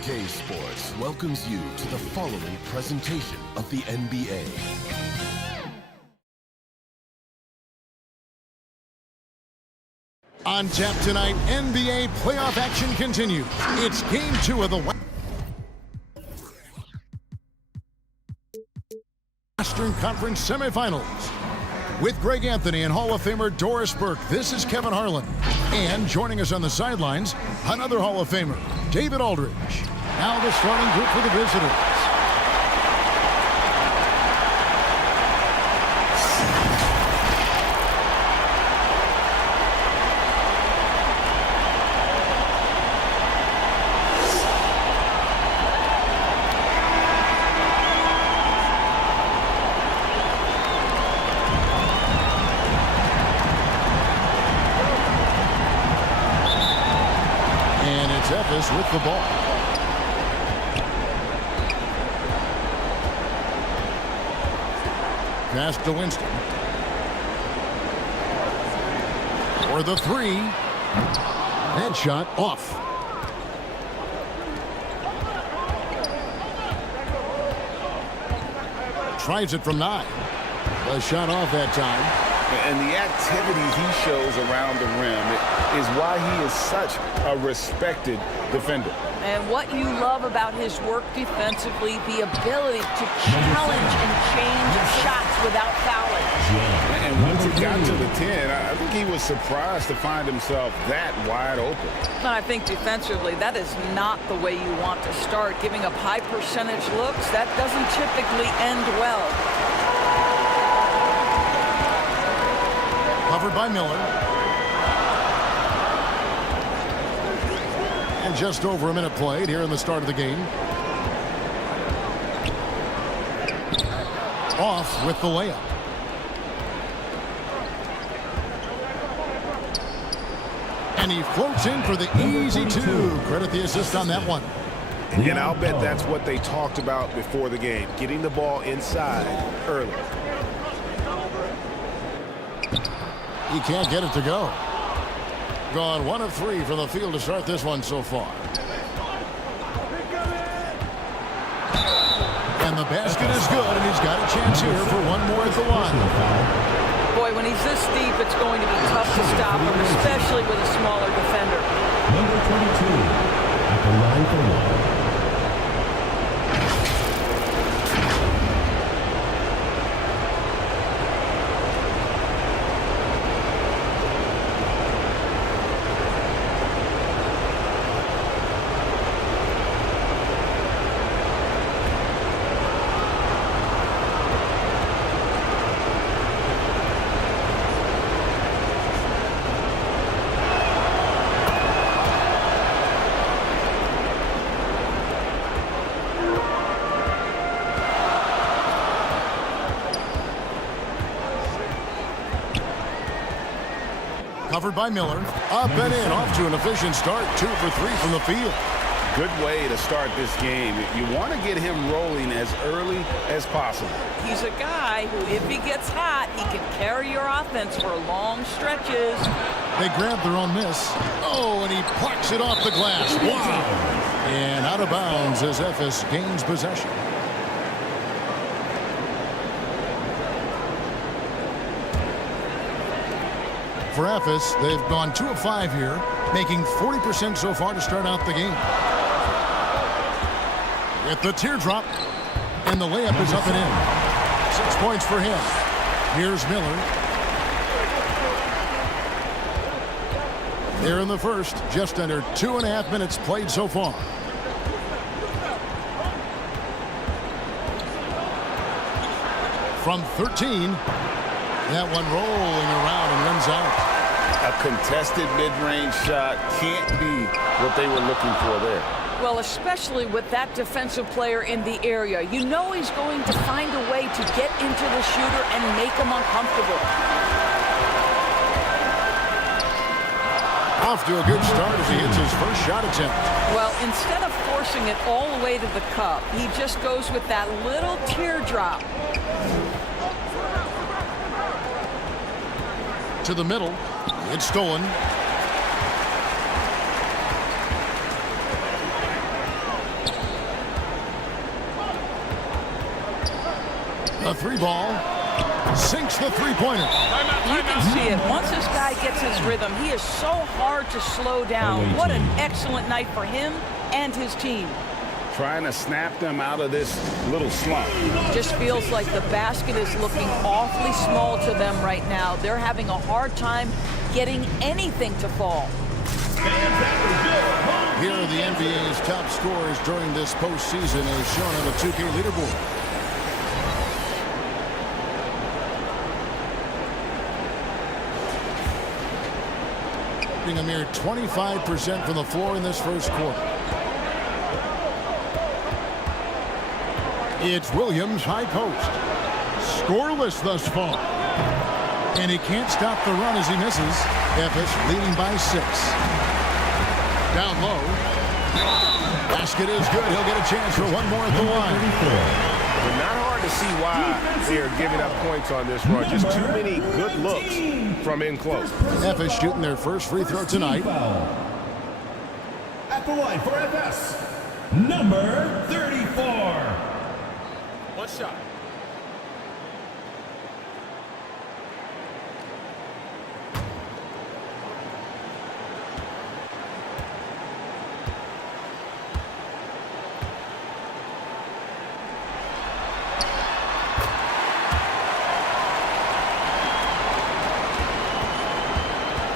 TNT Sports welcomes you to the following presentation of the NBA. On tap tonight, NBA playoff action continues. It's Game 2 of the Western Conference semifinals. With Greg Anthony and Hall of Famer Doris Burke, this is Kevin Harlan. And joining us on the sidelines, another Hall of Famer, David Aldridge. Now the starting group for the visitors. With the ball. Pass to Winston. For the three. That shot off. Tries it from 9. The shot off that time. And the activity he shows around the rim is why he is such a respected defender. And what you love about his work defensively, the ability to challenge and change shots without fouling. And once he got to the 10, I think he was surprised to find himself that wide open. And I think defensively, that is not the way you want to start. Giving up high percentage looks, that doesn't typically end well. Covered by Miller. And just over a minute played here in the start of the game. Off with the layup. And he floats in for the easy 2. Credit the assist on that one. And I'll bet that's what they talked about before the game, getting the ball inside early. He can't get it to go. Gone 1 of 3 from the field to start this one so far. And the basket is good, and he's got a chance here for one more at the line. Boy, when he's this deep, it's going to be tough to stop him, especially with a smaller defender. Number 22 at the line for one. Covered by Miller. Up and in, off to an efficient start. 2 for 3 from the field. Good way to start this game. You want to get him rolling as early as possible. He's a guy who, if he gets hot, he can carry your offense for long stretches. They grab their own miss. Oh, and he plucks it off the glass. Wow. And out of bounds as Ephes gains possession. For Ephes, they've gone 2 of 5 here, making 40% so far to start out the game. With the teardrop, and the layup is up and in. 6 points for him. Here's Miller. Here in the first, just under 2.5 minutes played so far. From 13, that one rolling around and runs out. A contested mid-range shot can't be what they were looking for there. Well, especially with that defensive player in the area. You know he's going to find a way to get into the shooter and make him uncomfortable. Off to a good start as he hits his first shot attempt. Well, instead of forcing it all the way to the cup, he just goes with that little teardrop. To the middle. It's stolen. The three ball sinks the three-pointer. You can see it. Once this guy gets his rhythm, he is so hard to slow down. What an excellent night for him and his team. Trying to snap them out of this little slump. Just feels like the basket is looking awfully small to them right now. They're having a hard time getting anything to fall. Here are the NBA's top scorers during this postseason as shown on the 2K leaderboard. A mere 25% from the floor in this first quarter. It's Williams high post. Scoreless thus far. And he can't stop the run as he misses. Efes leading by 6. Down low. Basket is good. He'll get a chance for one more at the line. But not hard to see why they are giving up points on this run. Just too many good looks from in close. Efes shooting their first free throw tonight. At the line for FS, number 34. One shot.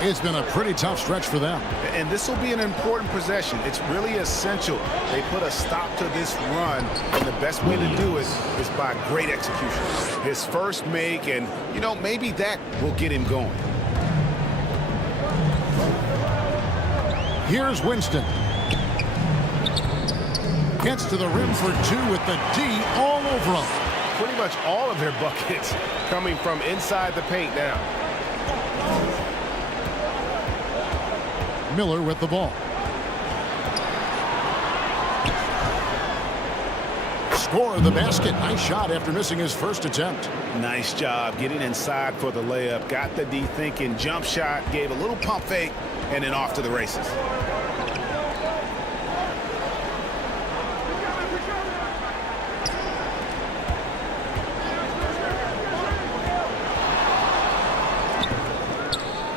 It's been a pretty tough stretch for them. And this will be an important possession. It's really essential they put a stop to this run, and the best way to do it is by great execution. His first make, and, you know, maybe that will get him going. Here's Winston. Gets to the rim for 2 with the D all over him. Pretty much all of their buckets coming from inside the paint now. Miller with the ball. Score the basket. Nice shot after missing his first attempt. Nice job getting inside for the layup. Got the D thinking. Jump shot. Gave a little pump fake. And then off to the races.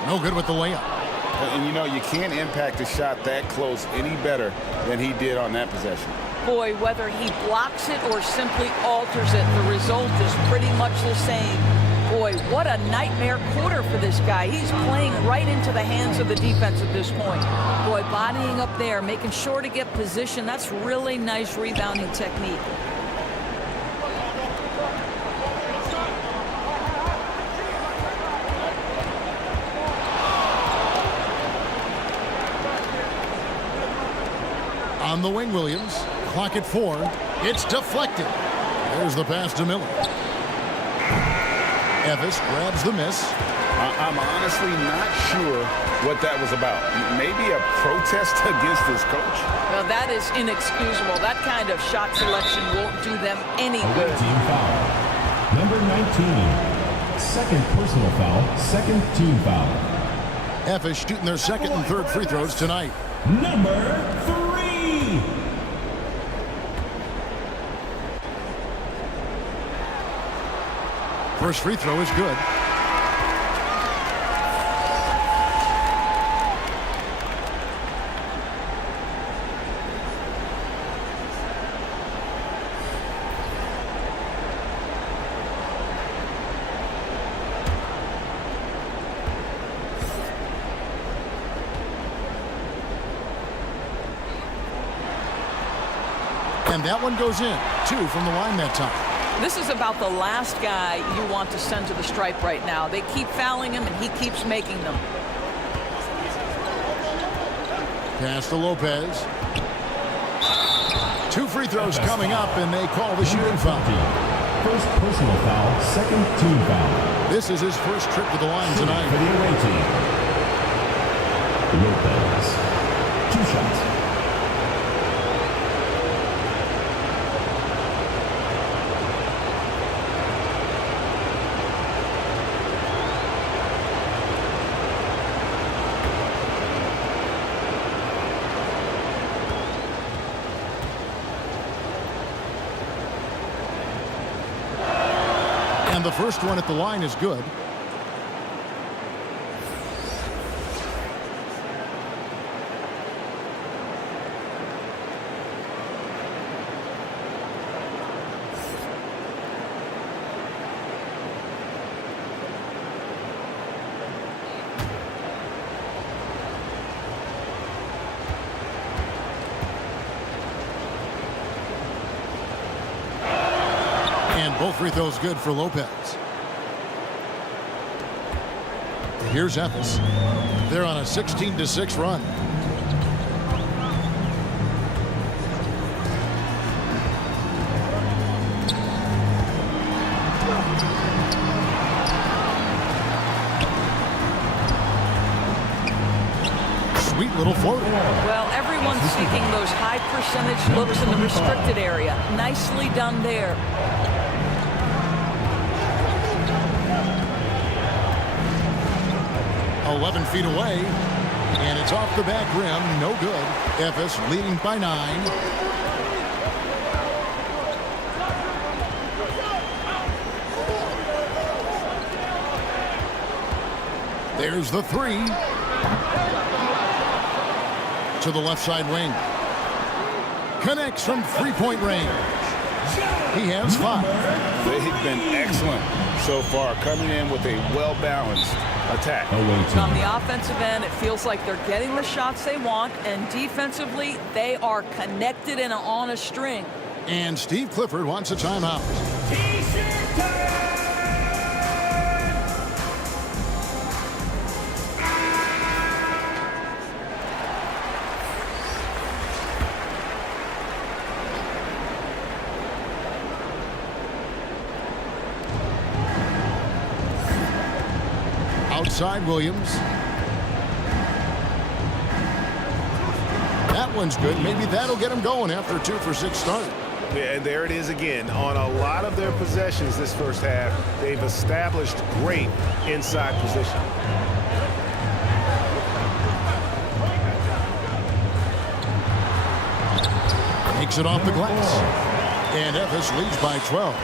No good with the layup. And, you know, you can't impact a shot that close any better than he did on that possession. Boy, whether he blocks it or simply alters it, the result is pretty much the same. Boy, what a nightmare quarter for this guy. He's playing right into the hands of the defense at this point. Boy, bodying up there, making sure to get position. That's really nice rebounding technique. On the wing, Williams. Clock at 4. It's deflected. There's the pass to Miller. Efes grabs the miss. I'm honestly not sure what that was about. Maybe a protest against his coach. Now, that is inexcusable. That kind of shot selection won't do them any good. Team foul. Number 19. Second personal foul. Second team foul. Efes shooting their second and third free throws tonight. Number 3. First free throw is good. And that one goes in. 2 from the line that time. This is about the last guy you want to send to the stripe right now. They keep fouling him, and he keeps making them. Pass to Lopez. 2 free throws coming up, and they call the shooting foul. First personal foul, second team foul. This is his first trip to the line tonight. For the away team. Lopez. 2 shots. the first one at the line is good. Both free throws good for Lopez. Here's Ephes. They're on a 16-6 run. Sweet little floater. Well, everyone's seeking those high percentage looks in the restricted area. Nicely done there. 11 feet away, and it's off the back rim. No good. Ephes leading by 9. There's the 3. To the left side wing. Connects from three-point range. He has 5. They've been excellent so far, coming in with a well-balanced attack. On the offensive end, it feels like they're getting the shots they want, and defensively, they are connected and on a string. And Steve Clifford wants a timeout. Outside Williams. That one's good. Maybe that'll get him going after a 2-for-6 start. Yeah, and there it is again. On a lot of their possessions this first half, they've established great inside position. Takes it off the glass. And Ephes leads by 12.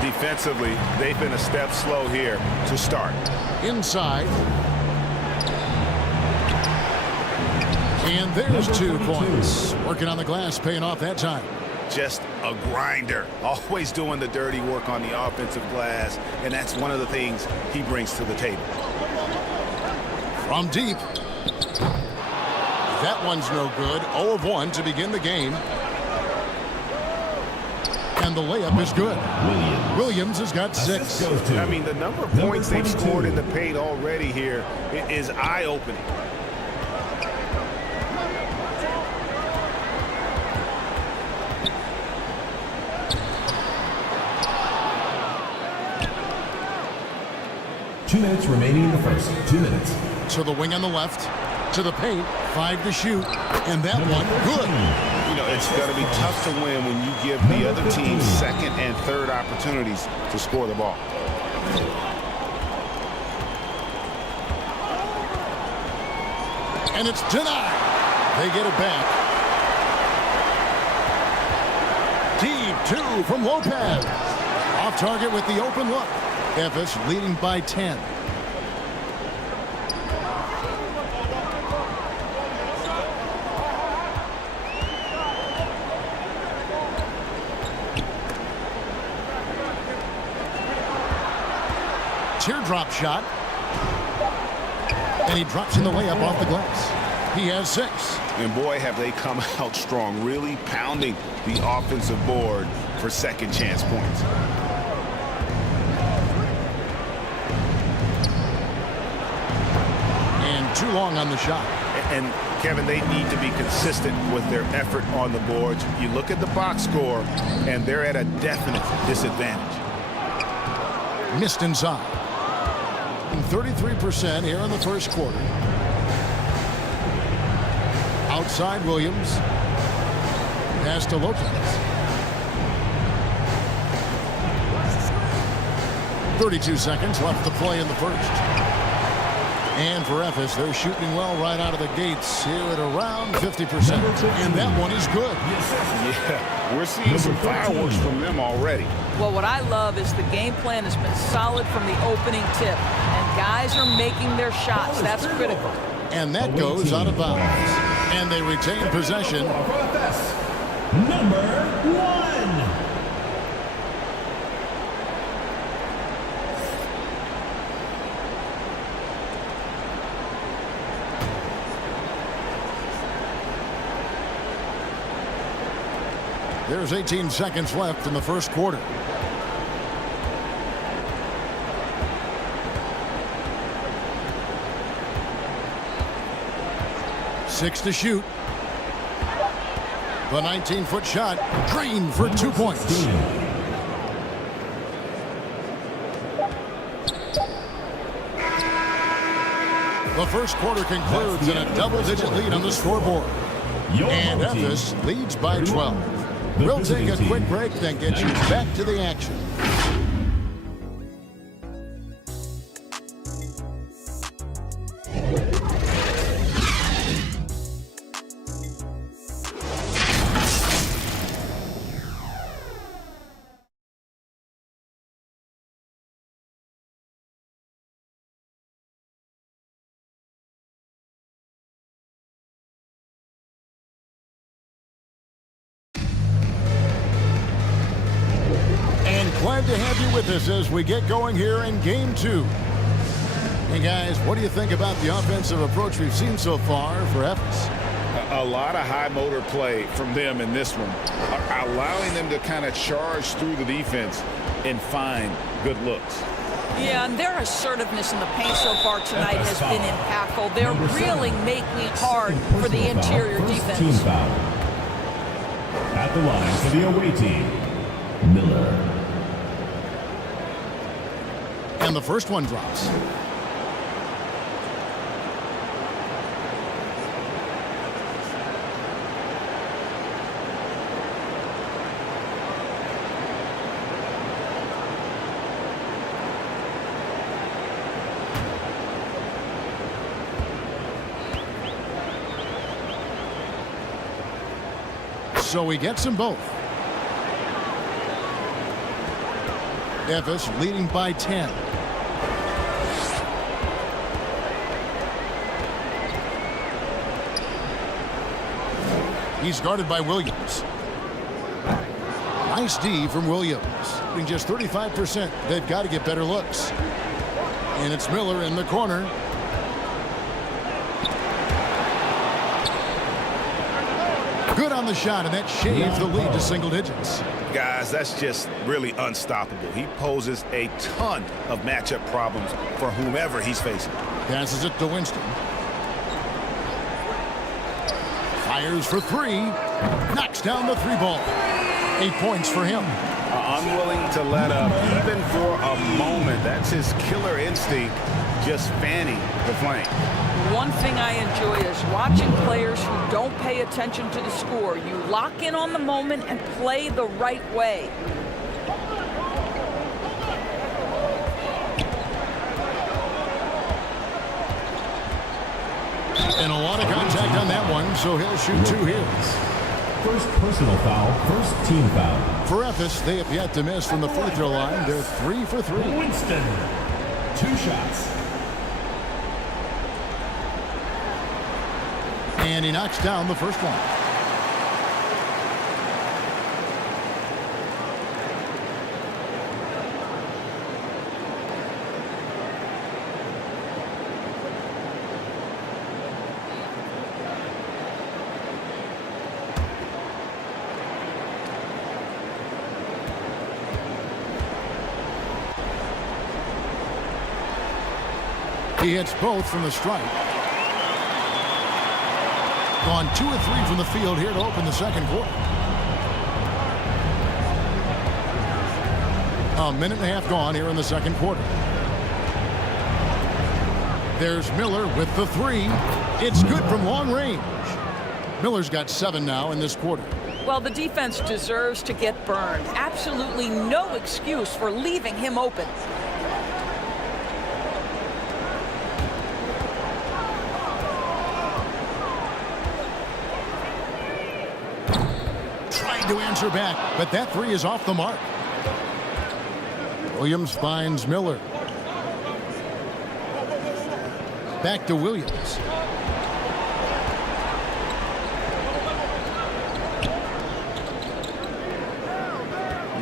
Defensively, they've been a step slow here to start. Inside. And there's 2 points. Working on the glass, paying off that time. Just a grinder. Always doing the dirty work on the offensive glass, and that's one of the things he brings to the table. From deep. That one's no good. 0 of 1 to begin the game. And the layup is good. Williams has got 6. I mean, the number of points they've scored in the paint already here is eye-opening. Two minutes remaining in the first. 2 minutes. To the wing on the left. To the paint. 5 to shoot. And that one, good. You know, it's going to be tough to win when you give the other team second and third opportunities to score the ball. And it's denied. They get it back. Deep 2 from Lopez. Off target with the open look. Ephes leading by 10. Teardrop shot. And he drops in the layup off the glass. He has 6. And boy, have they come out strong, really pounding the offensive board for second chance points. And too long on the shot. And Kevin, they need to be consistent with their effort on the boards. You look at the box score, and they're at a definite disadvantage. Missed inside. 33% here in the first quarter. Outside Williams. Pass to Lopez. 32 seconds left to play in the first. And for Ephes, they're shooting well right out of the gates here at around 50%. And that one is good. Yeah, we're seeing some fireworks from them already. Well, what I love is the game plan has been solid from the opening tip. And guys are making their shots. That's critical. And that goes out of bounds. And they retain possession. Number 1. There's 18 seconds left in the first quarter. Six to shoot. The 19-foot shot drained for 2 points. The first quarter concludes in a double-digit lead on the scoreboard. And Ephes leads by 12. We'll take a quick break, then get you back to the action. Glad to have you with us as we get going here in Game 2. Hey guys, what do you think about the offensive approach we've seen so far for Ephes? A lot of high motor play from them in this one, allowing them to kind of charge through the defense and find good looks. Yeah, and their assertiveness in the paint so far tonight has been impactful. They're really making it hard for the interior defense. Team foul. At the line for the away team, Miller. And the first one drops. So he gets them both. Ephes leading by 10. He's guarded by Williams. Nice D from Williams. In just 35%, they've got to get better looks. And it's Miller in the corner. Good on the shot, and that shaves the lead to single digits. Guys, that's just really unstoppable. He poses a ton of matchup problems for whomever he's facing. Passes it to Winston. Fires for three. Knocks down the three ball. 8 points for him. Unwilling to let up even for a moment. That's his killer instinct, just fanning the flame. One thing I enjoy is watching players who don't pay attention to the score. You lock in on the moment and play the right way. And a lot of contact on that one, so he'll shoot two here. First personal foul, first team foul. For Ephes, they have yet to miss from the free throw line. They're 3 for 3. Winston, 2 shots. And he knocks down the first one. He hits both from the stripe. Gone 2 of 3 from the field here to open the second quarter. A minute and a half gone here in the second quarter. There's Miller with the three. It's good from long range. Miller's got 7 now in this quarter. Well, the defense deserves to get burned. Absolutely no excuse for leaving him open. tried to answer back, but that three is off the mark. Williams finds Miller. Back to Williams.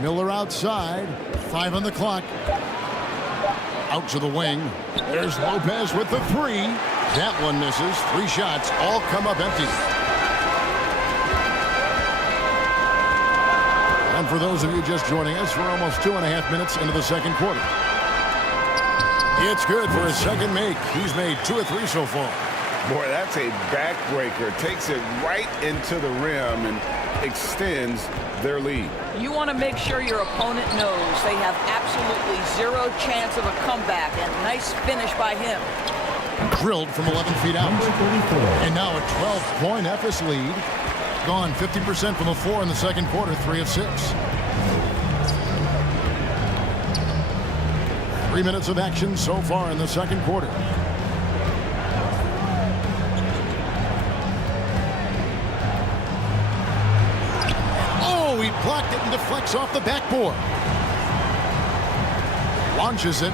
Miller outside. 5 on the clock. Out to the wing. There's Lopez with the three. That one misses. 3 shots all come up empty. And for those of you just joining us, we're almost 2.5 minutes into the second quarter. It's good for his second make. He's made 2 of 3 so far. Boy, that's a backbreaker. Takes it right into the rim and extends their lead. You want to make sure your opponent knows they have absolutely 0 chance of a comeback, and nice finish by him. Drilled from 11 feet out. Number 34. And now a 12-point Ephes lead. Gone 50% from the floor in the second quarter, 3 of 6. 3 minutes of action so far in the second quarter. Oh, he blocked it and deflects off the backboard. Launches it.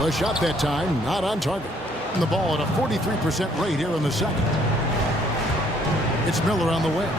A shot that time, not on target. And the ball at a 43% rate here in the second. It's Miller on the wing.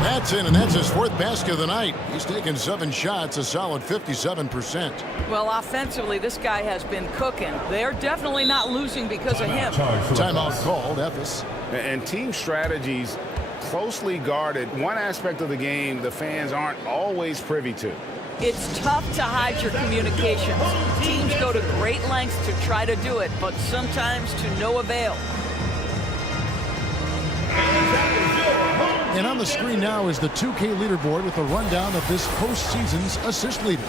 That's in, and that's his 4th basket of the night. He's taken 7 shots, a solid 57%. Well, offensively, this guy has been cooking. They're definitely not losing because of him. Timeout called, Ephes. And team strategies closely guarded. One aspect of the game the fans aren't always privy to. It's tough to hide your communications. Teams go to great lengths to try to do it, but sometimes to no avail. And on the screen now is the 2K leaderboard with a rundown of this postseason's assist leaders.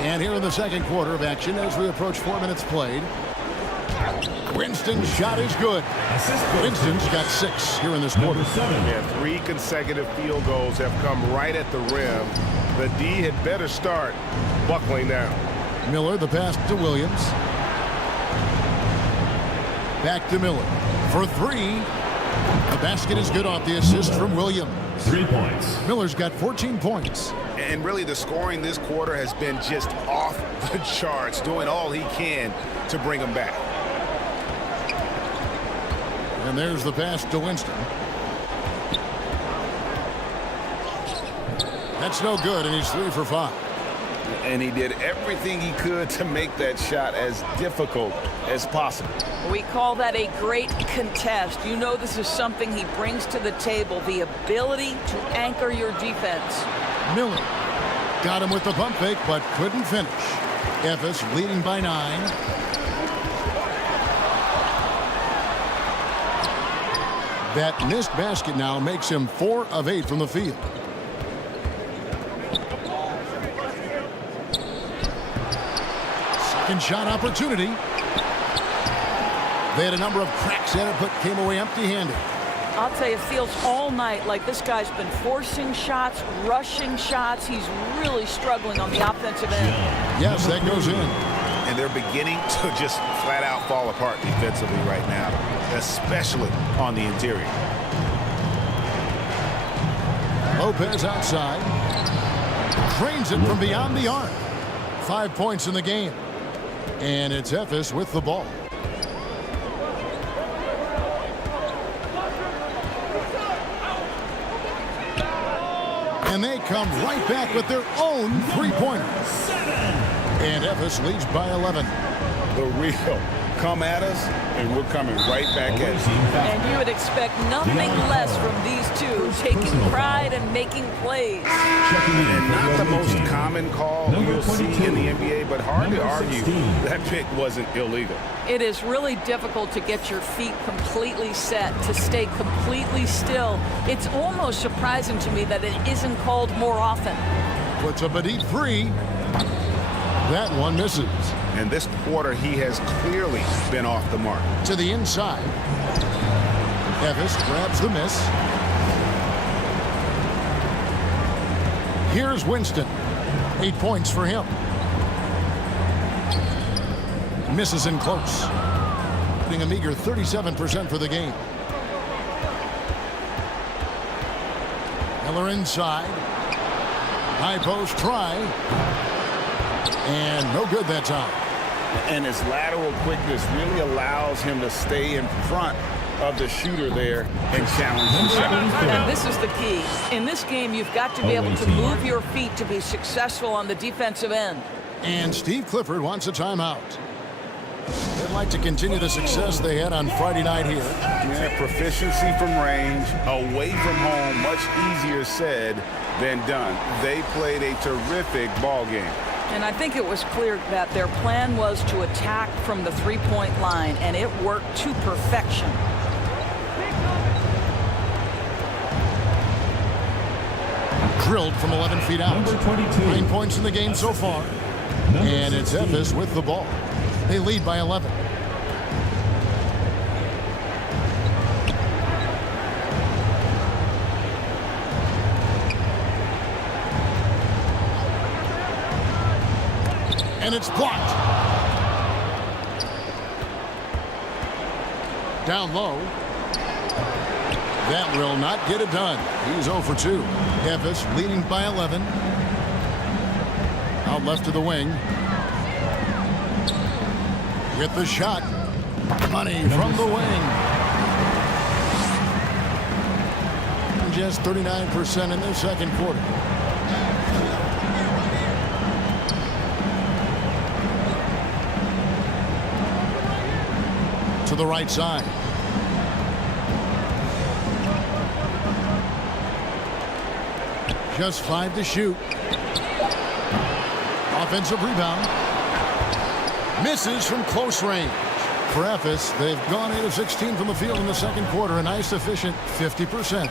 And here in the second quarter of action as we approach 4 minutes played. Winston's shot is good. Winston's got 6 here in this quarter. Yeah, 3 consecutive field goals have come right at the rim. The D had better start buckling down. Miller, the pass to Williams. Back to Miller for 3. The basket is good off the assist from Williams. 3 points. Miller's got 14 points. And really the scoring this quarter has been just off the charts, doing all he can to bring them back. And there's the pass to Winston. That's no good, and he's 3 for 5. And he did everything he could to make that shot as difficult as possible. We call that a great contest. You know this is something he brings to the table, the ability to anchor your defense. Miller got him with the pump fake, but couldn't finish. Ephes leading by 9. That missed basket now makes him 4 of 8 from the field. Second shot opportunity. They had a number of cracks at it, but came away empty-handed. I'll tell you, it feels all night like this guy's been forcing shots, rushing shots. He's really struggling on the offensive end. Yes, that goes in. And they're beginning to just flat out fall apart defensively right now, especially on the interior. Lopez outside. Trains it from beyond the arc. 5 points in the game. And it's Ephes with the ball. And they come right back with their own 3-pointer. And Ephes leads by 11. The real come at us, and we're coming right back at you. And you would expect nothing less from these two, taking pride and making plays. And not the most common call you'll see in the NBA, but hard to argue that pick wasn't illegal. It is really difficult to get your feet completely set, to stay completely still. It's almost surprising to me that it isn't called more often. Puts up a deep 3. That one misses. And this quarter, he has clearly been off the mark. To the inside. Ephes grabs the miss. Here's Winston. 8 points for him. Misses in close. Getting a meager 37% for the game. Miller inside. High post try. And no good that time. And his lateral quickness really allows him to stay in front of the shooter there and challenge the shot. And this is the key. In this game, you've got to be able to move your feet to be successful on the defensive end. And Steve Clifford wants a timeout. They'd like to continue the success they had on Friday night here. Yeah, proficiency from range, away from home, much easier said than done. They played a terrific ball game. And I think it was clear that their plan was to attack from the three-point line, and it worked to perfection. Drilled from 11 feet out. Number 22. 9 points in the game so far. And it's Efes with the ball. They lead by 11. And it's blocked. Down low. That will not get it done. He's 0 for 2. Efes leading by 11. Out left to the wing. With the shot. Money from the wing. Just 39% in the second quarter. To the right side. Just 5 to shoot. Offensive rebound. Misses from close range. For Efes, they've gone 8 of 16 from the field in the second quarter. A nice efficient 50%.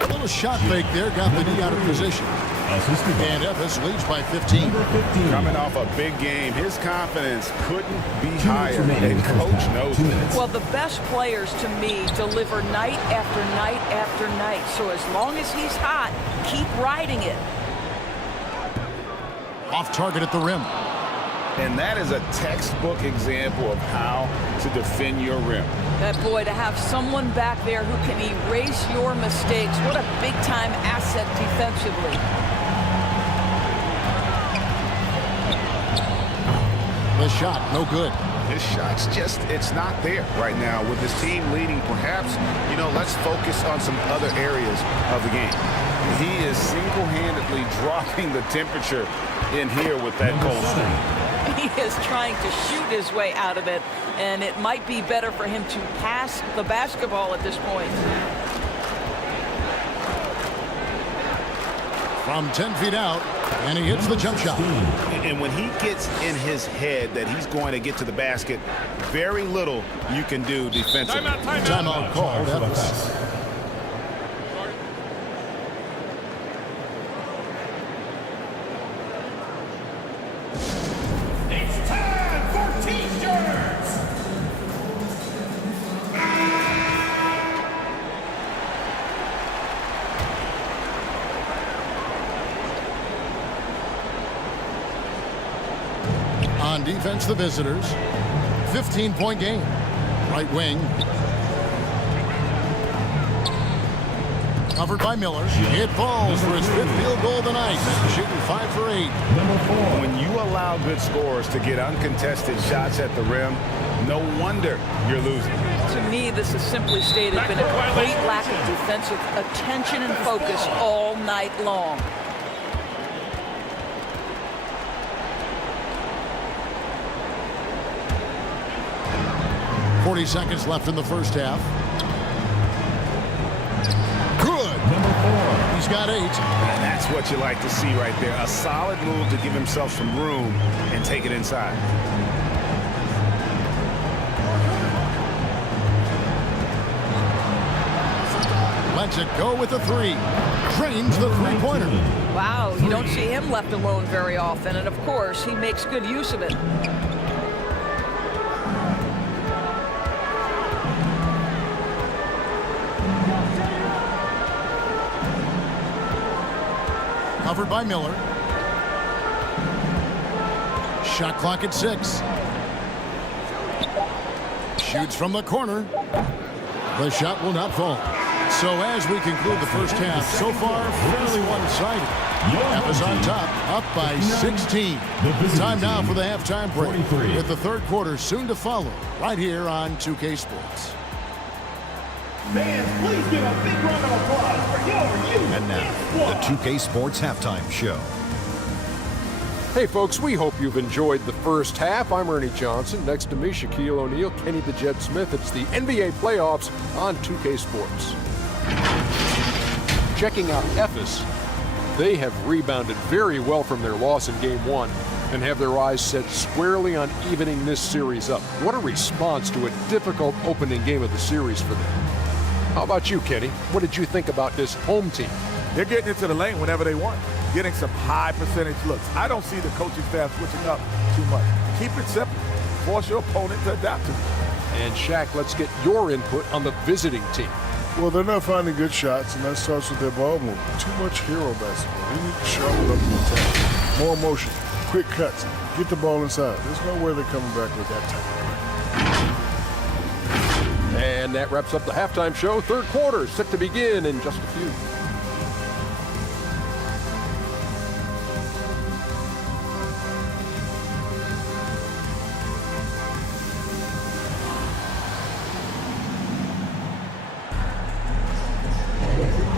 A little shot fake there. Got the D out of position. And Efes leads by 15. Coming off a big game, his confidence couldn't be higher. And coach knows it. Well, the best players, to me, deliver night after night after night. So as long as he's hot, keep riding it. Off target at the rim. And that is a textbook example of how to defend your rim. That boy, to have someone back there who can erase your mistakes. What a big-time asset defensively. The shot, no good. His shot's just, it's not there right now. With his team leading, perhaps, let's focus on some other areas of the game. He is single-handedly dropping the temperature in here with that cold streak. He is trying to shoot his way out of it, and it might be better for him to pass the basketball at this point. From 10 feet out, and he hits the jump shot. And when he gets in his head that he's going to get to the basket, very little you can do defensively. Timeout called. Efes. On defense, the visitors. 15-point game. Right wing. Covered by Miller. It falls for his 5th field goal of the night. Shooting 5 for 8. Number 4. When you allow good scorers to get uncontested shots at the rim, no wonder you're losing. To me, this is simply stated been a complete lack of defensive attention and focus all night long. 40 seconds left in the first half. Good. Number 4. He's got 8. And that's what you like to see right there. A solid move to give himself some room and take it inside. Lets it go with a 3. Trains the three-pointer. Wow, you don't see him left alone very often, and of course, he makes good use of it. Covered by Miller. Shot clock at 6. Shoots from the corner. The shot will not fall. So as we conclude the first half, so far fairly one-sided. Memphis on top, up by 16. Time now for the halftime break, with the third quarter soon to follow, right here on 2K Sports. Fans, please give a big round of applause for your youth. And now, the 2K Sports Halftime Show. Hey folks, we hope you've enjoyed the first half. I'm Ernie Johnson. Next to me, Shaquille O'Neal, Kenny the Jet Smith. It's the NBA playoffs on 2K Sports. Checking out Ephes, they have rebounded very well from their loss in Game 1 and have their eyes set squarely on evening this series up. What a response to a difficult opening game of the series for them. How about you, Kenny? What did you think about this home team? They're getting into the lane whenever they want, getting some high percentage looks. I don't see the coaching staff switching up too much. Keep it simple. Force your opponent to adapt to it. And Shaq, let's get your input on the visiting team. Well, they're not finding good shots, and that starts with their ball movement. Too much hero basketball. They need to sharpen up the attack. More motion, quick cuts, get the ball inside. There's no way they're coming back with that type of play. And that wraps up the halftime show. Third quarter set to begin in just a few.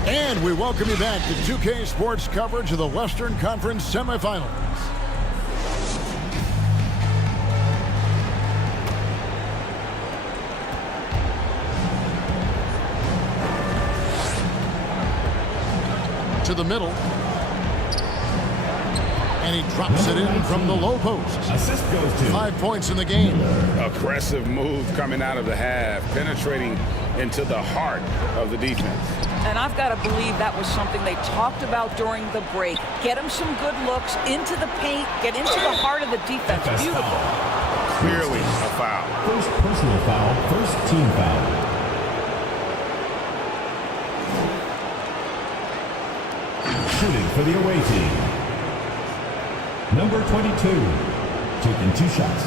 And we welcome you back to 2K Sports coverage of the Western Conference semifinals. To the middle. And he drops it in from the low post. Assist goes to 5 points in the game. Aggressive move coming out of the half, penetrating into the heart of the defense. And I've got to believe that was something they talked about during the break. Get him some good looks into the paint, get into the heart of the defense. Beautiful. Clearly a foul. First personal foul, first team foul. Shooting for the away team. Number 22, taking 2 shots.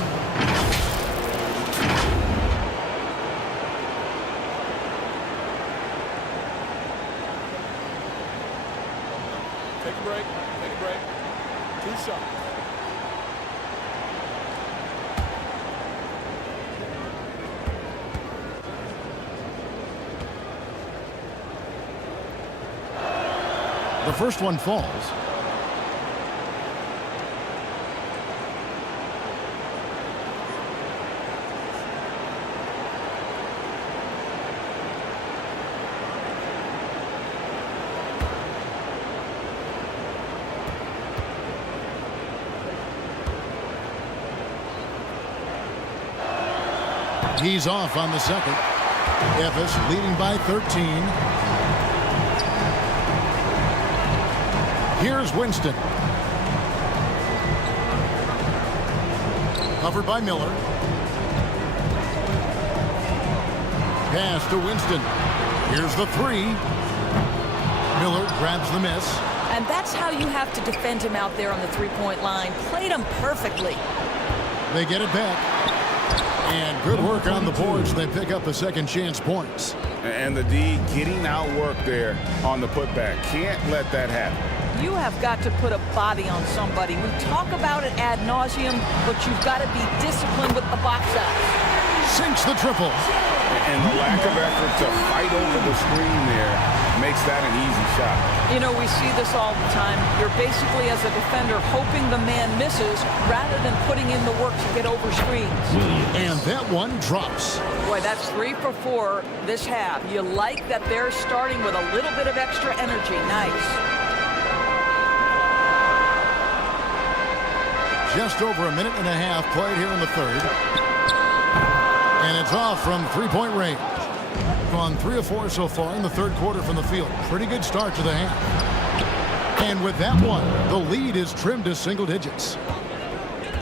Take a break. 2 shots. The first one falls. He's off on the second. Ephes leading by 13. Here's Winston. Covered by Miller. Pass to Winston. Here's the 3. Miller grabs the miss. And that's how you have to defend him out there on the three-point line. Played him perfectly. They get it back. And good work on the boards. They pick up the second chance points. And the D getting outworked there on the putback. Can't let that happen. You have got to put a body on somebody. We talk about it ad nauseum, but you've got to be disciplined with the box out. Sinks the triple. And the lack of effort to fight over the screen there makes that an easy shot. You know, we see this all the time. You're basically, as a defender, hoping the man misses rather than putting in the work to get over screens. And that one drops. Boy, that's 3 for 4 this half. You like that they're starting with a little bit of extra energy. Nice. Just over a minute and a half played here in the third. And it's off from three-point range. Gone 3 of 4 so far in the third quarter from the field. Pretty good start to the half. And with that one, the lead is trimmed to single digits.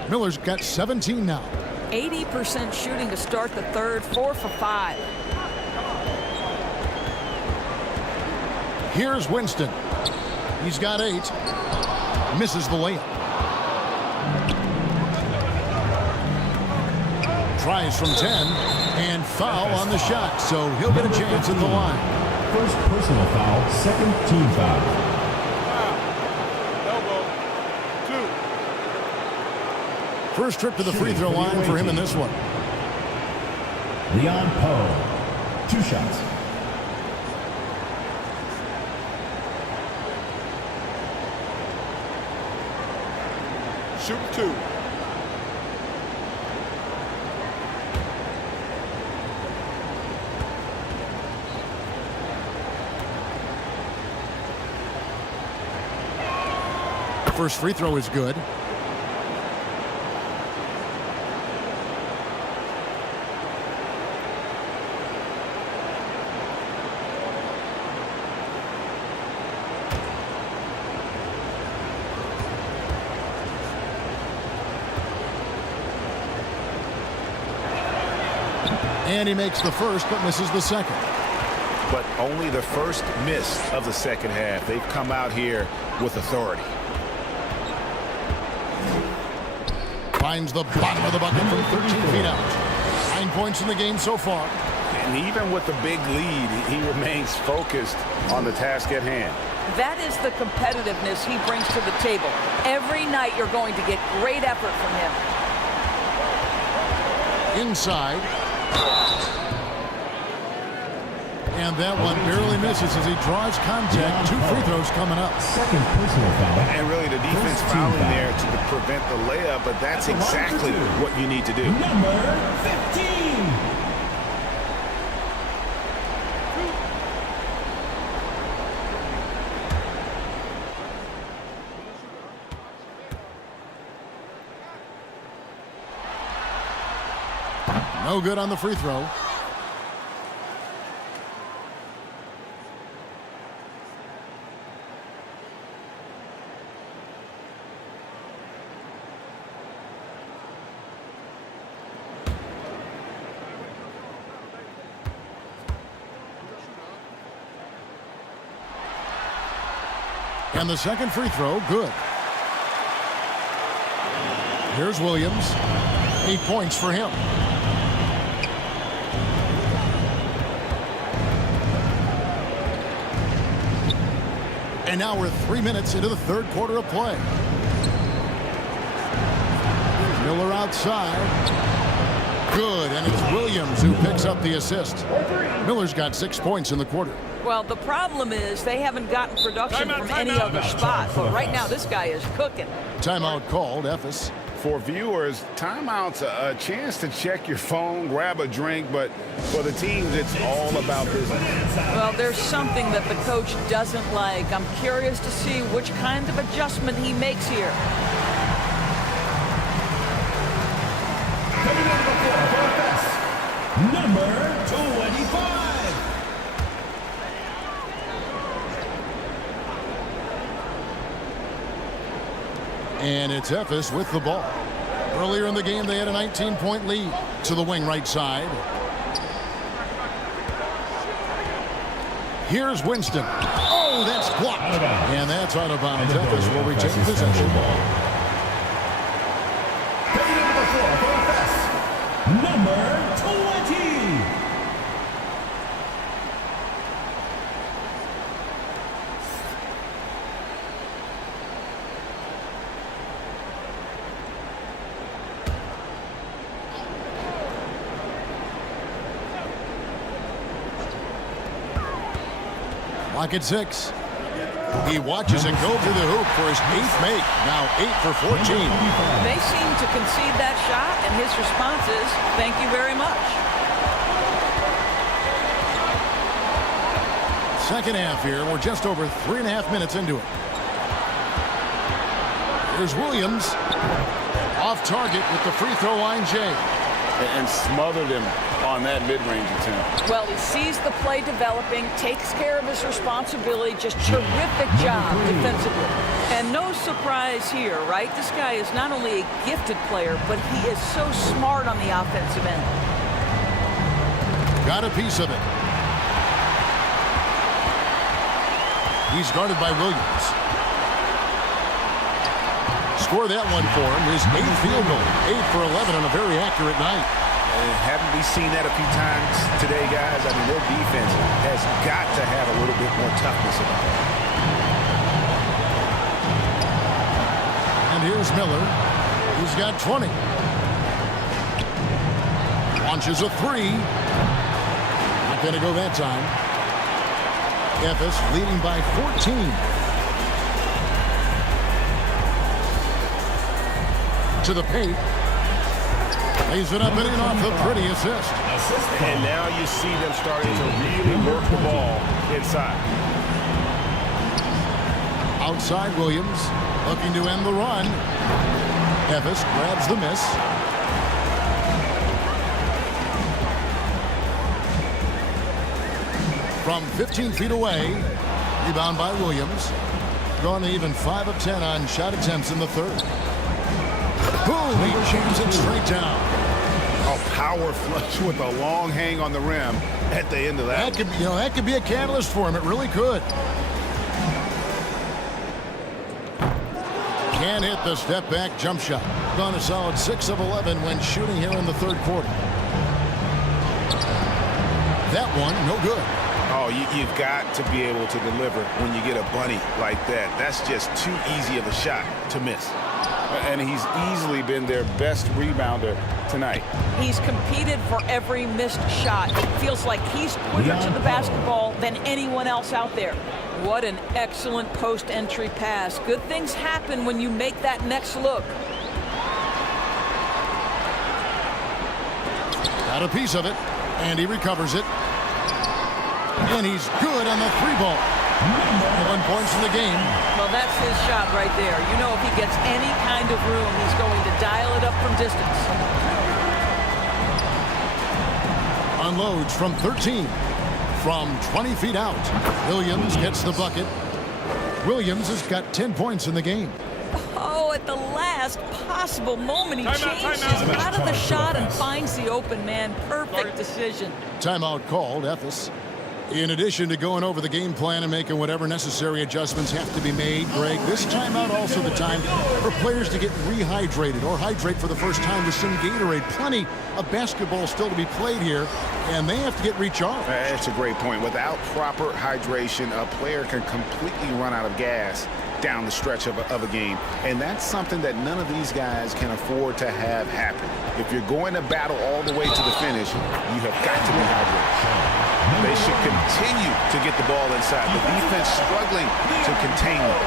Miller's got 17 now. 80% shooting to start the third, 4 for 5. Here's Winston. He's got 8. Misses the layup. Tries from 10. And foul on the shot, so he'll get a chance at the line. First personal foul, second team foul. Elbow. 2. First trip to the free throw line for him in this one. Leon Poe, 2 shots. Shoot 2. First free throw is good. And he makes the first, but misses the second. But only the first miss of the second half. They've come out here with authority. Finds the bottom of the bucket from 13 feet out. 9 points in the game so far. And even with the big lead, he remains focused on the task at hand. That is the competitiveness he brings to the table. Every night you're going to get great effort from him. Inside. And that one barely misses as he draws contact. 2 free throws coming up. Second personal foul. And really the defense fouling there to prevent the layup, but that's exactly what you need to do. Number 15. No good on the free throw. And the second free throw, good. Here's Williams. 8 points for him. And now we're 3 minutes into the third quarter of play. Miller outside. Good, and it's Williams who picks up the assist. Miller's got 6 points in the quarter. Well, the problem is they haven't gotten production from any other spot, but right now this guy is cooking. Timeout called, Ephes. For viewers, timeout's a chance to check your phone, grab a drink, but for the teams, it's all about business. Well, there's something that the coach doesn't like. I'm curious to see which kind of adjustment he makes here. Coming in before us, number 25. And it's Ephes with the ball. Earlier in the game, they had a 19-point lead. To the wing right side. Here's Winston. Oh, that's blocked. And that's out of bounds. Ephes will retain possession. Number 20. Clock at 6. He watches it go through the hoop for his 8th make. Now 8 for 14. They seem to concede that shot, and his response is, thank you very much. Second half here. We're just over 3.5 minutes into it. Here's Williams. Off target with the free throw line, Jay. And smothered him on that mid-range attempt. Well, he sees the play developing, takes care of his responsibility, just terrific job defensively. And no surprise here, right? This guy is not only a gifted player, but he is so smart on the offensive end. Got a piece of it. He's guarded by Williams. Score that one for him. His 8th field goal. 8 for 11 on a very accurate night. Haven't we seen that a few times today, guys? I mean, their defense has got to have a little bit more toughness about it. And here's Miller. He's got 20. Launches a three. Not going to go that time. Memphis leading by 14. To the paint. Lays it up and in off the pretty assist. And now you see them starting to really work the ball inside. Outside Williams, looking to end the run. Memphis grabs the miss. From 15 feet away, rebound by Williams. Gone even 5 of 10 on shot attempts in the third. Boom, he jams it straight down. A power flush with a long hang on the rim at the end of that. That could be a catalyst for him. It really could. Can hit the step back jump shot. Gone a solid 6 of 11 when shooting here in the third quarter. That one, no good. Oh, you've got to be able to deliver when you get a bunny like that. That's just too easy of a shot to miss. And he's easily been their best rebounder tonight. He's competed for every missed shot. It feels like he's quicker to the basketball than anyone else out there. What an excellent post-entry pass. Good things happen when you make that next look. Got a piece of it, and he recovers it. And he's good on the three ball. 1 points in the game. Well, that's his shot right there. You know, if he gets any kind of room, he's going to dial it up from distance. Unloads from 13. From 20 feet out. Williams gets the bucket. Williams has got 10 points in the game. Oh, at the last possible moment, he changes out of the shot and finds the open man. Perfect decision. Timeout called, Ephes. In addition to going over the game plan and making whatever necessary adjustments have to be made, Greg, this timeout also the time for players to get rehydrated or hydrate for the first time with some Gatorade. Plenty of basketball still to be played here, and they have to get recharged. That's a great point. Without proper hydration, a player can completely run out of gas down the stretch of a game. And that's something that none of these guys can afford to have happen. If you're going to battle all the way to the finish, you have got to be hydrated. They should continue to get the ball inside. The defense struggling to contain them.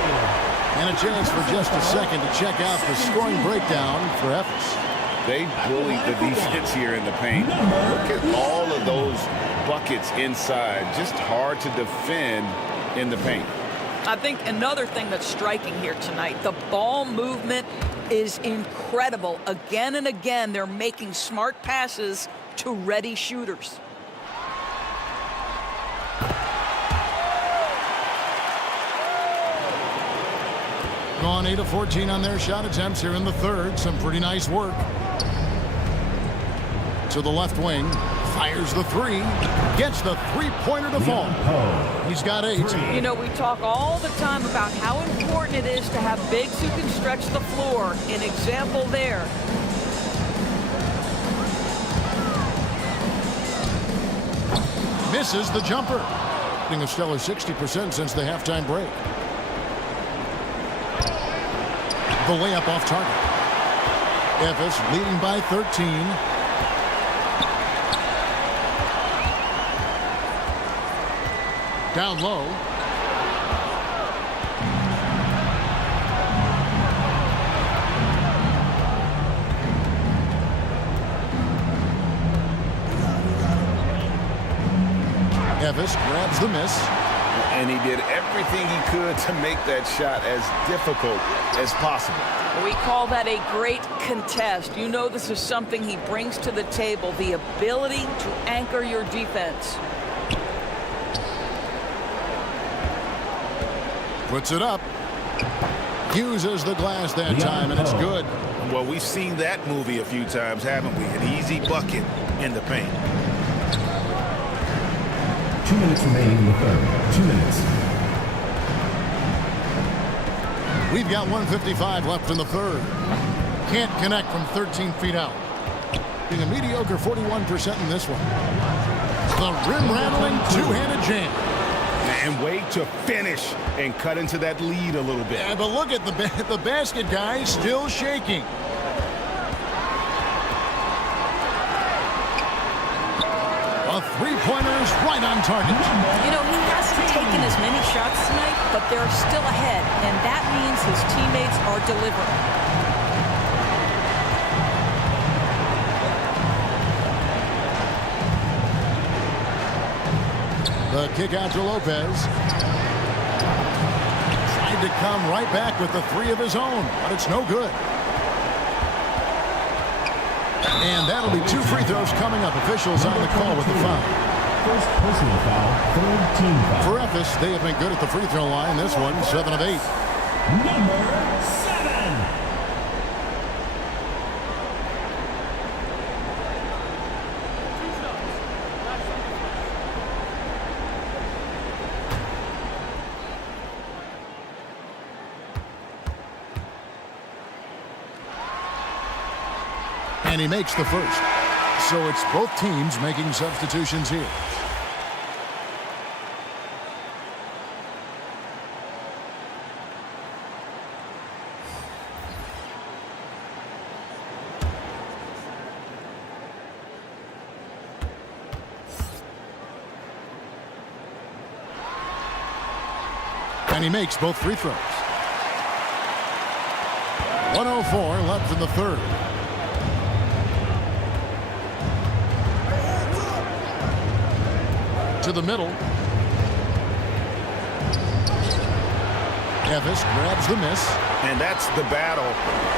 And a chance for just a second to check out the scoring breakdown for Ephes. They bullied the defense here in the paint. Look at all of those buckets inside. Just hard to defend in the paint. I think another thing that's striking here tonight, the ball movement is incredible. Again and again, they're making smart passes to ready shooters. Gone 8 of 14 on their shot attempts here in the third. Some pretty nice work. To the left wing. Fires the three. Gets the three-pointer to fall. He's got 8. You know, we talk all the time about how important it is to have bigs who can stretch the floor. An example there. Misses the jumper. Getting a stellar 60% since the halftime break. The layup off target. Ephes leading by 13. Down low. Ephes grabs the miss. And he did everything he could to make that shot as difficult as possible. We call that a great contest. You know this is something he brings to the table, the ability to anchor your defense. Puts it up. Uses the glass that time, and it's good. Well, we've seen that movie a few times, haven't we? An easy bucket in the paint. 2 minutes remaining in the third. 2 minutes. We've got 1:55 left in the third. Can't connect from 13 feet out. Being a mediocre 41% in this one. The rim-rattling two-handed jam. And way to finish and cut into that lead a little bit. Yeah, but look at the basket, guys, still shaking. A three-pointer's right on target. You know, he hasn't taken as many shots tonight, but they're still ahead, and that means his teammates are delivering. The kick out to Lopez. Tried to come right back with the three of his own, but it's no good. And that'll be 2 free throws coming up. Officials on the call with the foul. First personal foul, third team foul. For Ephes, they have been good at the free throw line. This one, 7 of 8. Number 7. And he makes the first. So it's both teams making substitutions here. And he makes both free throws. 104 left in the third. To the middle. Ephes grabs the miss. And that's the battle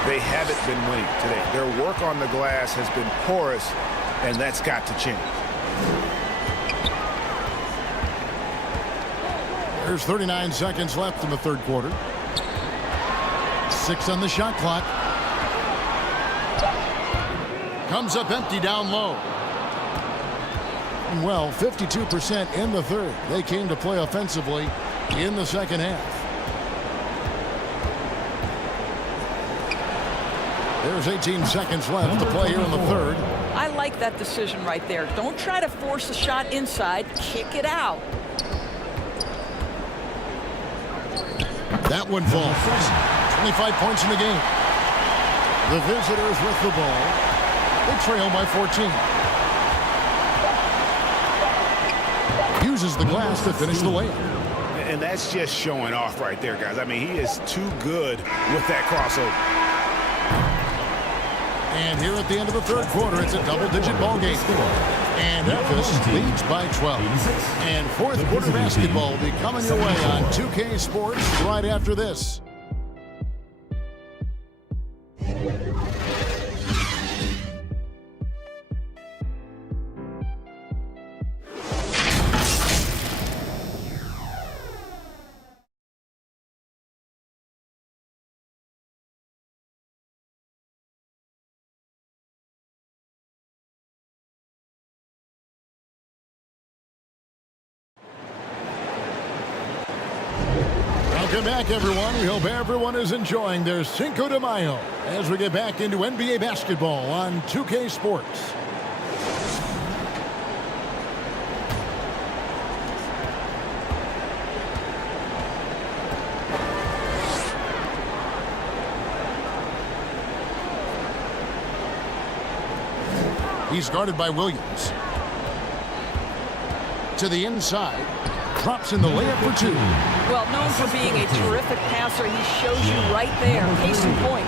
they haven't been winning today. Their work on the glass has been porous, and that's got to change. There's 39 seconds left in the third quarter. 6 on the shot clock. Comes up empty down low. Well, 52% in the third. They came to play offensively in the second half. There's 18 seconds left to play here in the third. I like that decision right there. Don't try to force a shot inside. Kick it out. That one falls. 25 points in the game. The visitors with the ball. They trail by 14. Uses the glass to finish the layup. And that's just showing off right there, guys. I mean, he is too good with that crossover. And here at the end of the third quarter, it's a double-digit ball game. And Ephes leads by 12. And fourth quarter basketball will be coming your way on 2K Sports right after this. Welcome back, everyone. We hope everyone is enjoying their Cinco de Mayo as we get back into NBA basketball on 2K Sports. He's guarded by Williams. To the inside. Drops in the layup for 2. Well, known for being a terrific passer, he shows you right there. Case in point.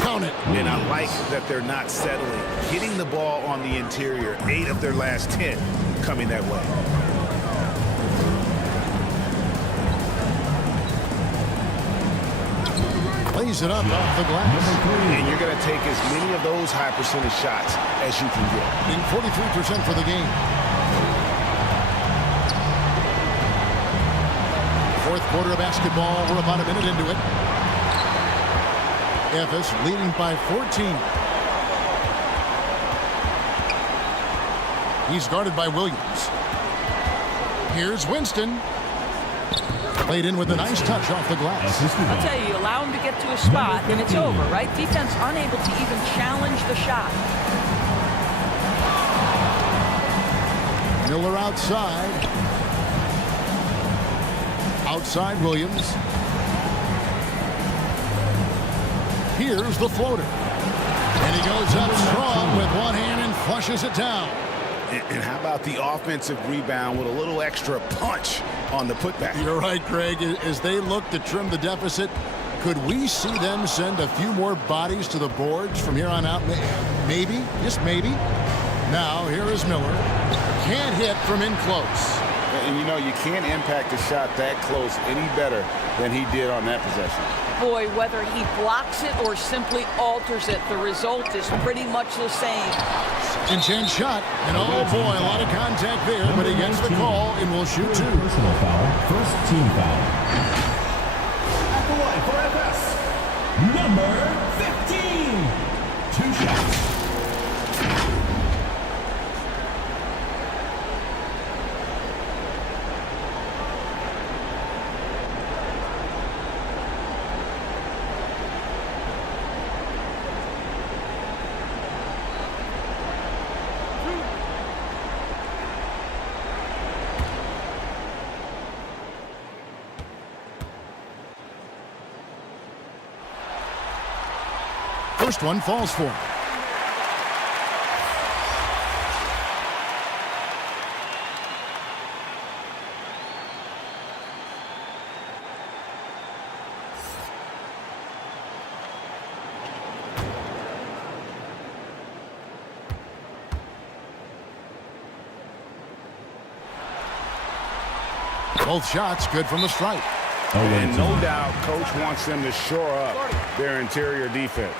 Count it. And I like that they're not settling. Getting the ball on the interior, 8 of their last 10 coming that way. Plays it up off the glass. And you're going to take as many of those high percentage shots as you can get. Being 43% for the game. Fourth quarter of basketball. We're about a minute into it. Ephes leading by 14. He's guarded by Williams. Here's Winston. Played in with a nice touch off the glass. I'll tell you, allow him to get to a spot, and it's over, right? Defense unable to even challenge the shot. Miller outside. Outside Williams. Here's the floater. And he goes up strong with one hand and flushes it down. And how about the offensive rebound with a little extra punch on the putback? You're right, Greg. As they look to trim the deficit, could we see them send a few more bodies to the boards from here on out? Maybe, just maybe. Now, here is Miller. Can't hit from in close. And you know, you can't impact a shot that close any better than he did on that possession. Boy, whether he blocks it or simply alters it, the result is pretty much the same. Intense shot, and oh boy, a lot of contact there, but he gets the call and will shoot two. Personal foul, first team foul. At the line for FS, number 15. 2 shots. First one falls for him. Both shots good from the stripe. And no doubt, Coach wants them to shore up their interior defense.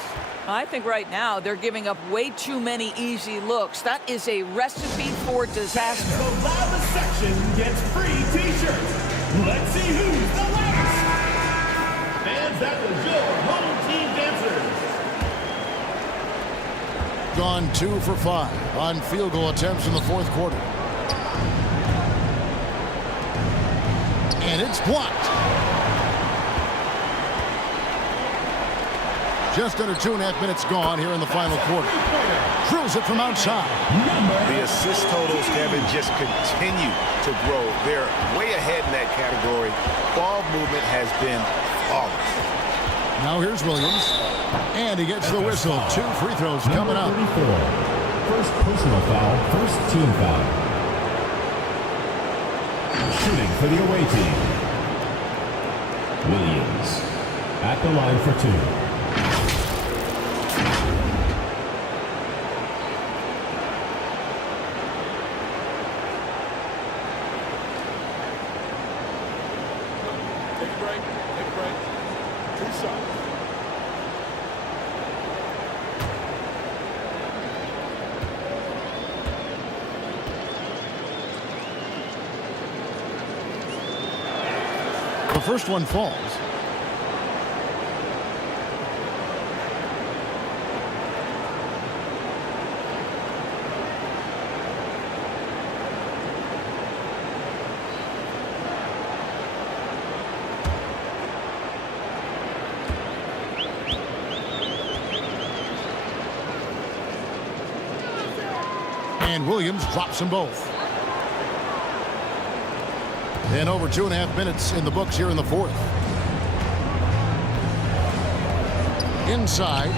I think right now they're giving up way too many easy looks. That is a recipe for disaster. The loudest section gets free T-shirts. Let's see who's the loudest. Fans, that was your home team dancers. Gone 2 for 5 on field goal attempts in the fourth quarter. And it's blocked. Just under 2.5 minutes gone here in the final quarter. Drills it from outside. The assist totals, Kevin, just continue to grow. They're way ahead in that category. Ball movement has been flawless. Now here's Williams. And he gets the whistle. 2 free throws coming up. First personal foul, first team foul. Shooting for the away team. Williams at the line for 2. The first one falls. And Williams drops them both. And over 2.5 minutes in the books here in the fourth. Inside.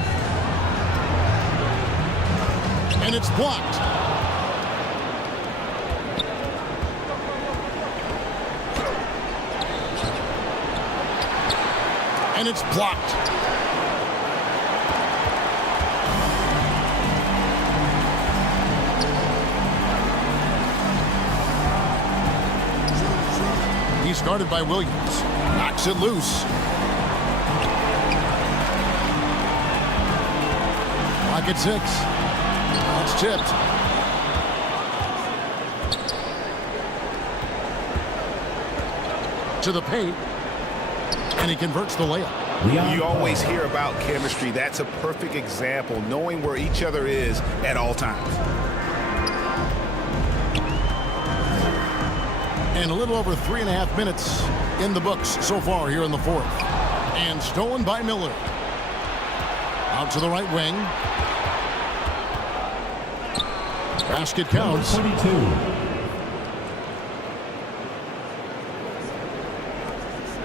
And it's blocked. And it's blocked. He's guarded by Williams. Knocks it loose. Clock at 6. That's tipped. To the paint. And he converts the layup. You always hear about chemistry. That's a perfect example, knowing where each other is at all times. And a little over 3.5 minutes in the books so far here in the fourth. And stolen by Miller. Out to the right wing. Basket counts. 22.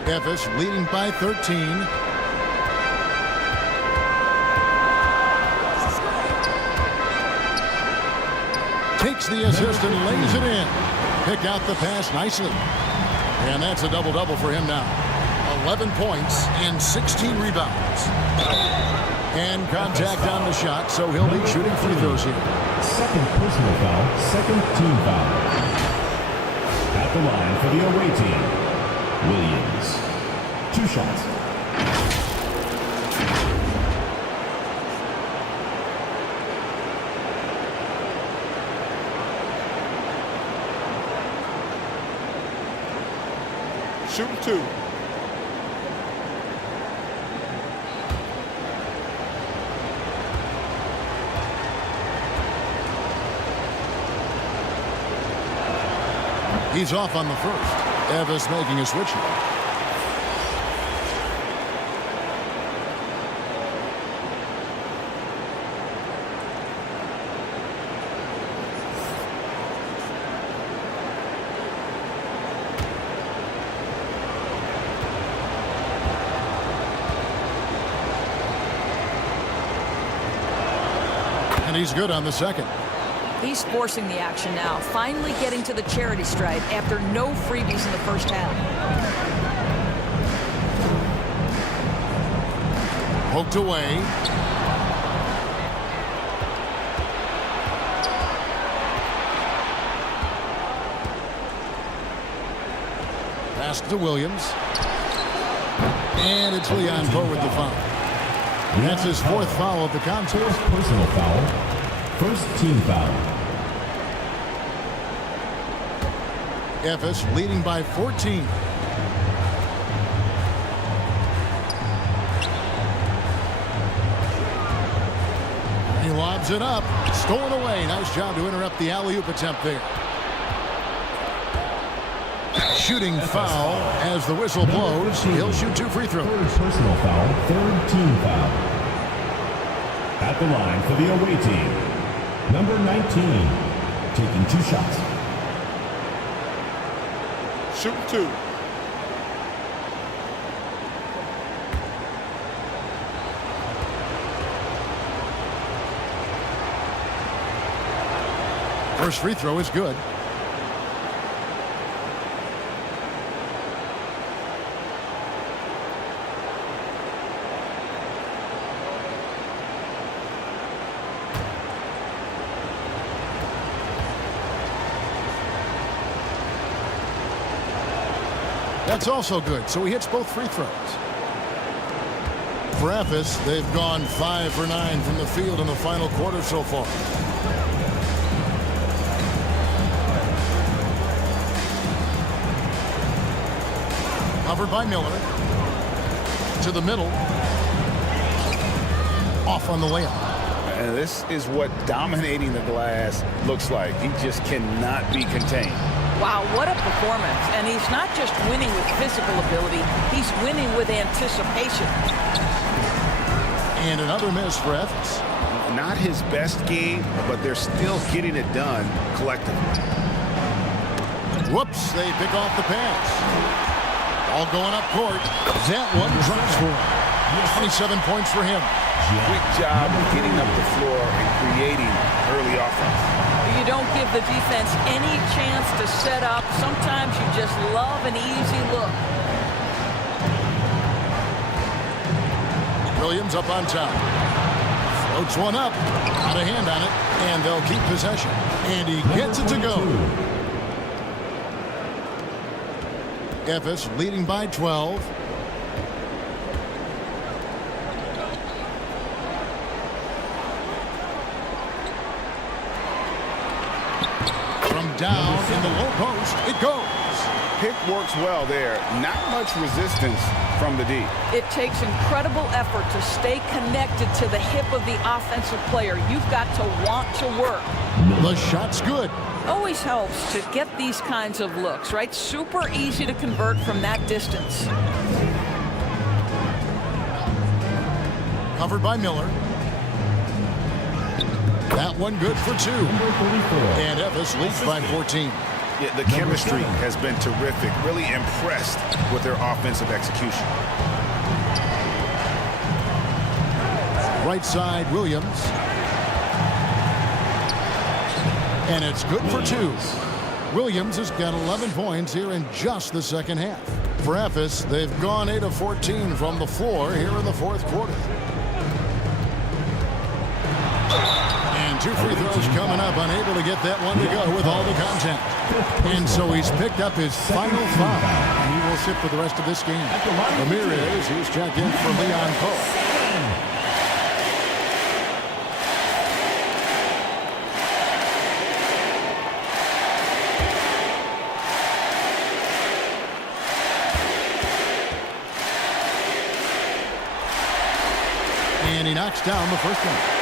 Memphis leading by 13. Takes the assist and lays it in. Pick out the pass nicely. And that's a double-double for him now. 11 points and 16 rebounds. And contact on the shot, so he'll be shooting free throws here. Second personal foul, second team foul. At the line for the away team, Williams. 2 shots. Shooting 2. He's off on the first. Evans making a switch here. And he's good on the second. He's forcing the action now, finally getting to the charity stripe after no freebies in the first half. Poked away. Pass to Williams. And it's Leon Poe with the foul. That's his 4th foul of the contest. Personal foul, first team foul. Memphis leading by 14. He lobs it up. Stolen away. Nice job to interrupt the alley-oop attempt there. Shooting foul as the whistle blows. He'll shoot 2 free throws. Third personal foul, third team foul. At the line for the away team, number 19, taking 2 shots. Shooting 2. First free throw is good. That's also good, so he hits both free throws. For Memphis, they've gone 5 for 9 from the field in the final quarter so far. Covered by Miller. To the middle. Off on the layup. And this is what dominating the glass looks like. He just cannot be contained. Wow, what a performance. And he's not just winning with physical ability, he's winning with anticipation. And another miss for Evans. Not his best game, but they're still getting it done collectively. Whoops, they pick off the pass. All going up court. That one drops for him. 27 points for him. Quick job of getting up the floor and creating early offense. You don't give the defense any chance to set up. Sometimes you just love an easy look. Williams up on top. Floats one up. Got a hand on it. And they'll keep possession. And he gets it to go. Memphis leading by 12. From down in the low post, it goes. pick works well there. Not much resistance from the D. It takes incredible effort to stay connected to the hip of the offensive player. You've got to want to work. The shot's good. Always helps to get these kinds of looks, right? Super easy to convert from that distance. Covered by Miller. That one good for 2. And Efes leads by 14. Yeah, the chemistry has been terrific. Really impressed with their offensive execution. Right side, Williams. And it's good for 2. Williams has got 11 points here in just the second half. For Efes, they've gone 8 of 14 from the floor here in the fourth quarter. And 2 free throws coming up, unable to get that one to go with all the contact. And so he's picked up his final foul. He will sit for the rest of this game. Ramirez, he's checked in for Leon Cole. And he knocks down the first one.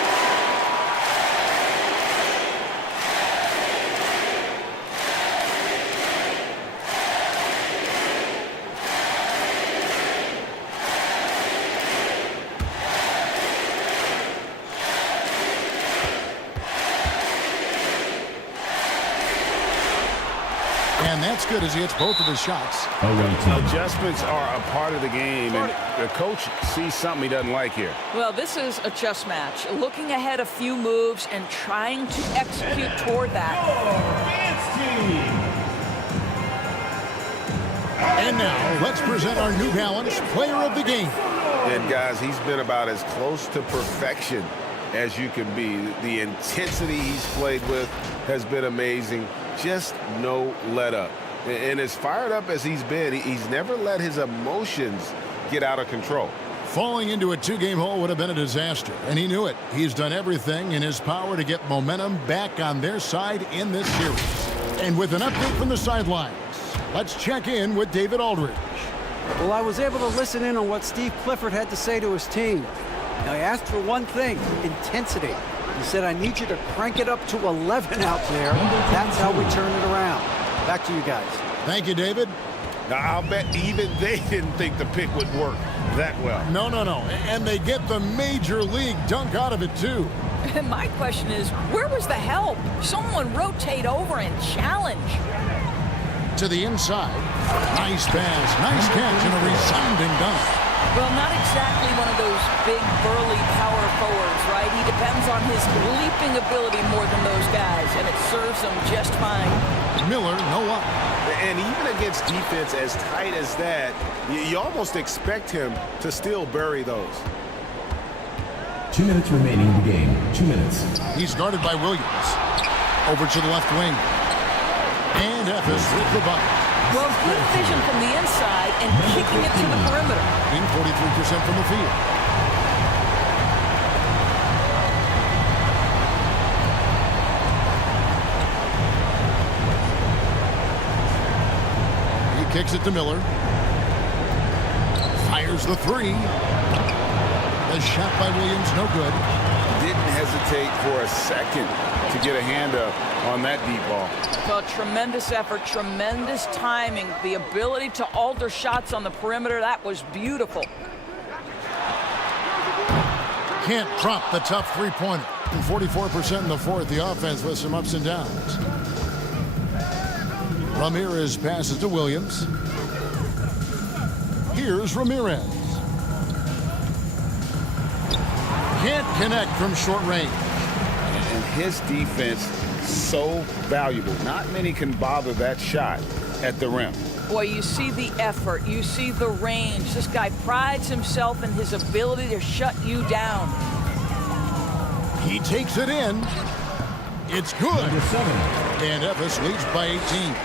And that's good as he hits both of his shots. Adjustments are a part of the game, and the coach sees something he doesn't like here. Well, this is a chess match. Looking ahead a few moves and trying to execute toward that. And now, let's present our New Balance Player of the Game. And guys, he's been about as close to perfection as you can be. The intensity he's played with has been amazing. Just no let up. And as fired up as he's been, he's never let his emotions get out of control. Falling into a 2-game hole would have been a disaster, and he knew it. He's done everything in his power to get momentum back on their side in this series. And with an update from the sidelines, let's check in with David Aldridge. Well, I was able to listen in on what Steve Clifford had to say to his team. Now, he asked for one thing, intensity. He said, I need you to crank it up to 11 out there. That's how we turn it around. Back to you guys. Thank you, David. Now, I'll bet even they didn't think the pick would work that well. No. And they get the major league dunk out of it, too. And my question is, where was the help? Someone rotate over and challenge. To the inside. Nice pass. Nice catch and a resounding dunk. Well, not exactly one of those big, burly power forwards, right? He depends on his leaping ability more than those guys, and it serves him just fine. Miller, no up. And even against defense as tight as that, you almost expect him to still bury those. 2 minutes remaining in the game. 2 minutes. He's guarded by Williams. Over to the left wing. And Efes with the bucket. Well, good vision from the inside and kicking it to the perimeter. In 43% from the field. He kicks it to Miller. Fires the 3. The shot by Williams, no good. Didn't hesitate for a second to get a hand up on that deep ball. Well, tremendous effort, tremendous timing. The ability to alter shots on the perimeter, that was beautiful. Can't drop the tough three-pointer. 44% in the fourth, the offense with some ups and downs. Ramirez passes to Williams. Here's Ramirez. Can't connect from short range. And his defense so valuable. Not many can bother that shot at the rim. Boy, you see the effort, you see the range. This guy prides himself in his ability to shut you down. He takes it in. It's good. And Efes leads by 18.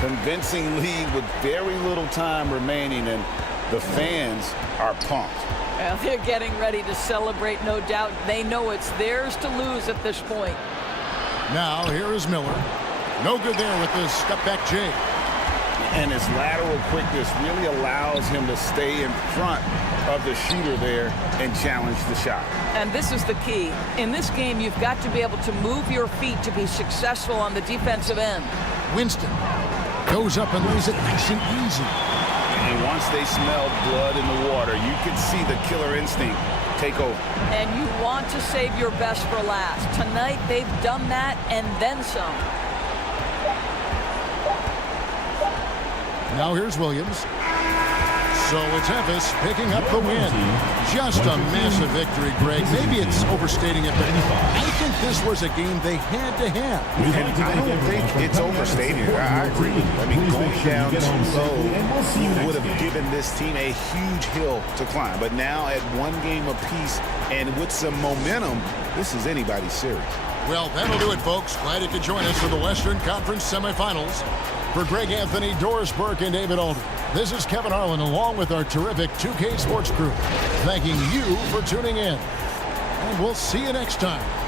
Convincing lead with very little time remaining, and the fans are pumped. Well, they're getting ready to celebrate, no doubt. They know it's theirs to lose at this point. Now, here is Miller. No good there with the step-back J. And his lateral quickness really allows him to stay in front of the shooter there and challenge the shot. And this is the key. In this game, you've got to be able to move your feet to be successful on the defensive end. Winston goes up and lays it nice and easy. And once they smelled blood in the water, you could see the killer instinct take over. And you want to save your best for last. Tonight, they've done that and then some. Now here's Williams. So it's Memphis picking up the win. Just a massive victory, Greg. Maybe it's overstating it, but I think this was a game they had to have. And I don't think it's overstating it. I agree with you. I mean, going down too low would have given this team a huge hill to climb. But now at one game apiece and with some momentum, this is anybody's series. Well, that'll do it, folks. Glad you could join us for the Western Conference semifinals. For Greg Anthony, Doris Burke, and David Aldridge, this is Kevin Harlan along with our terrific 2K Sports crew, thanking you for tuning in. And we'll see you next time.